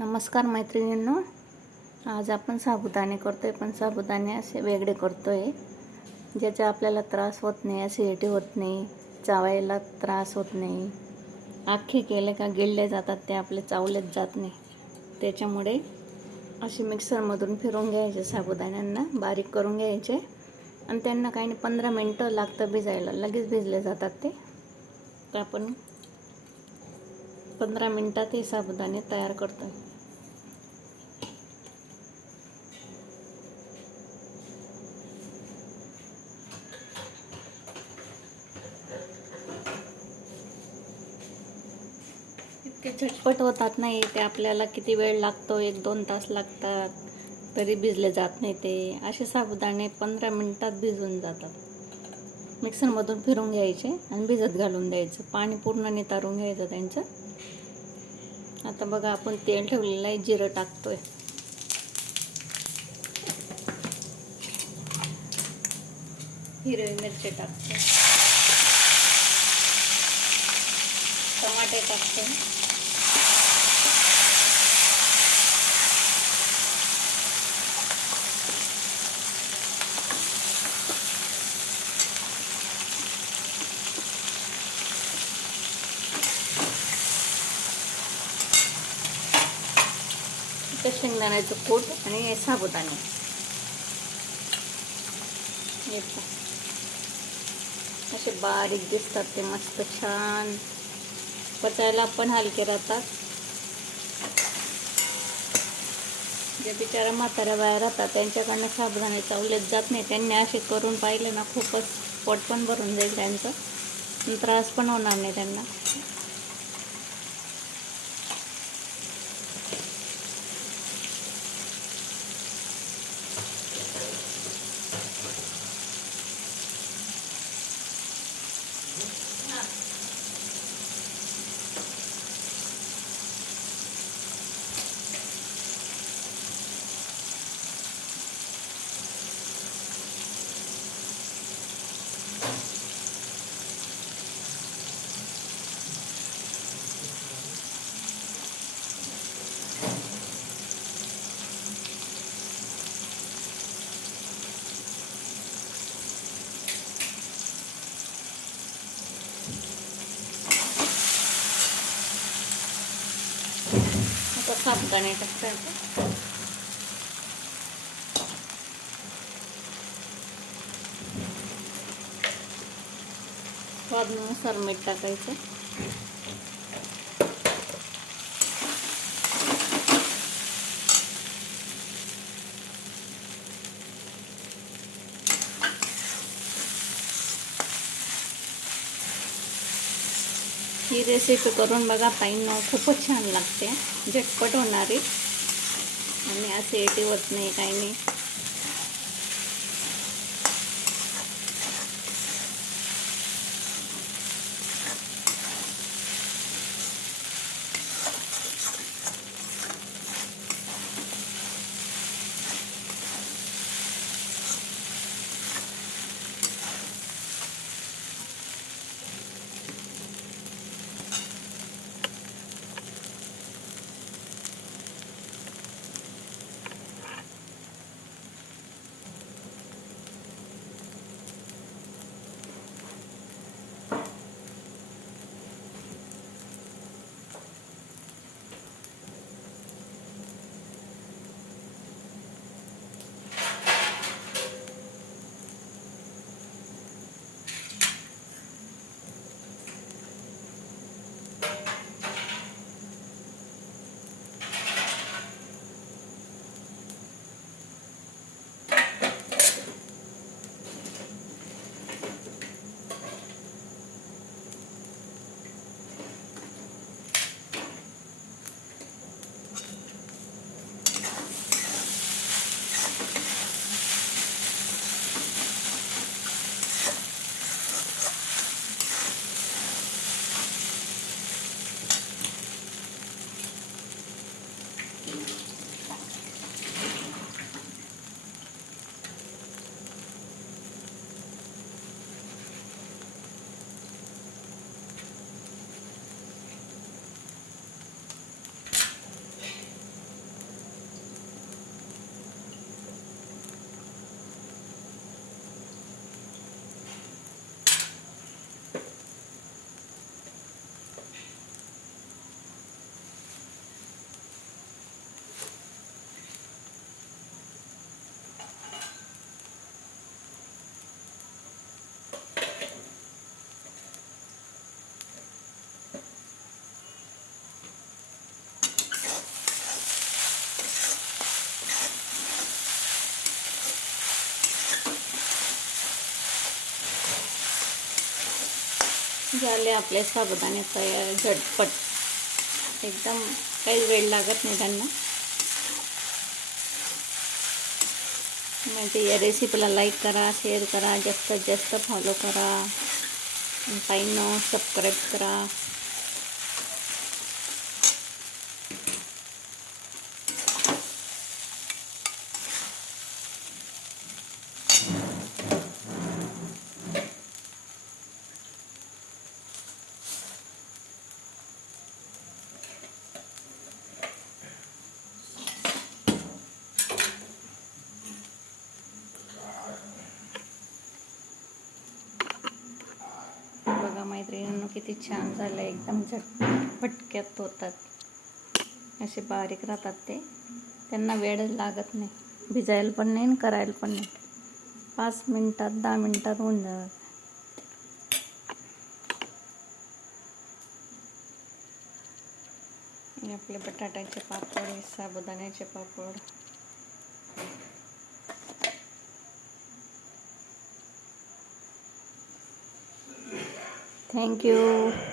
नमस्कार मैत्रिणींनो, आज आपण साबुदाणे करतोय, पण साबुदाणे असे वेगळे करतोय ज्याचा आपल्याला त्रास होत नाही, ॲसिडिटी होत नाही, चावायला त्रास होत नाही. आखे केले का गिळले जातात, ते आपले चावलेच जात नाही. त्याच्यामुळे असे मिक्सरमधून फिरवून घ्यायचे, साबुदाण्यांना बारीक करून घ्यायचे आणि त्यांना काही नाही 15 मिनटं लागतं भिजायला, लगेच भिजले जातात ते. तर आपण 15 मिनटात हे साबुदाणे तयार करतोय. इतके झटपट होतात नाही ते, आपल्याला किती वेळ लागतो, 1-2 तास लागतात तरी भिजले जात नाही ते. असे साबुदाणे 15 मिनटात भिजून जातात. मिक्सरमधून फिरून घ्यायचे आणि भिजत घालून द्यायचं, पाणी पूर्ण नितारून घ्यायचं त्यांचं. आता बघा, आपण तेल ठेवलेलं आहे, जिरं टाकतोय, हिरवी मिरची टाकतोय, टमाटे टाकतोय, शेंगदाण्याचं कूट आणि साबुदाणे. असे बारीक दिसतात ते, मस्त छान, पचायला पण हलके राहतात. जे बिचारा म्हाताऱ्या बाया राहतात त्यांच्याकडनं साबुदाणे चावलेच जात नाही, त्यांनी असे करून पाहिले ना, खूपच पोट पण भरून जाईल त्यांचं, त्रास पण होणार नाही त्यांना. आता साबुदाणे टाकायचं, स्वादानुसार मीठ टाकायचं, ही रेसिपी करून बघा ताईंनो, खूपच छान लागते, झटपट होणारी आणि ॲसिडिटी होत नाही, काही नाही. झाले आपले साबुदाणे तयार, झटपट, एकदम काही वेळ लागत नाही त्यांना. म्हणजे या रेसिपीला लाईक करा, शेअर करा, जास्तीत जास्त फॉलो करा, ताईंनो सबस्क्राईब करा. बघा मैत्रिणींनो किती छान झालं, एकदम झटपटक्यात होतात. असे बारीक राहतात ते, त्यांना वेळ लागत नाही, भिजायला पण नाही आणि करायला पण नाही. 5 मिनिटात 10 मिनिटात होऊन जातात. आपले बटाट्याचे पापड, साबुदाण्याचे पापड. थँक्यू.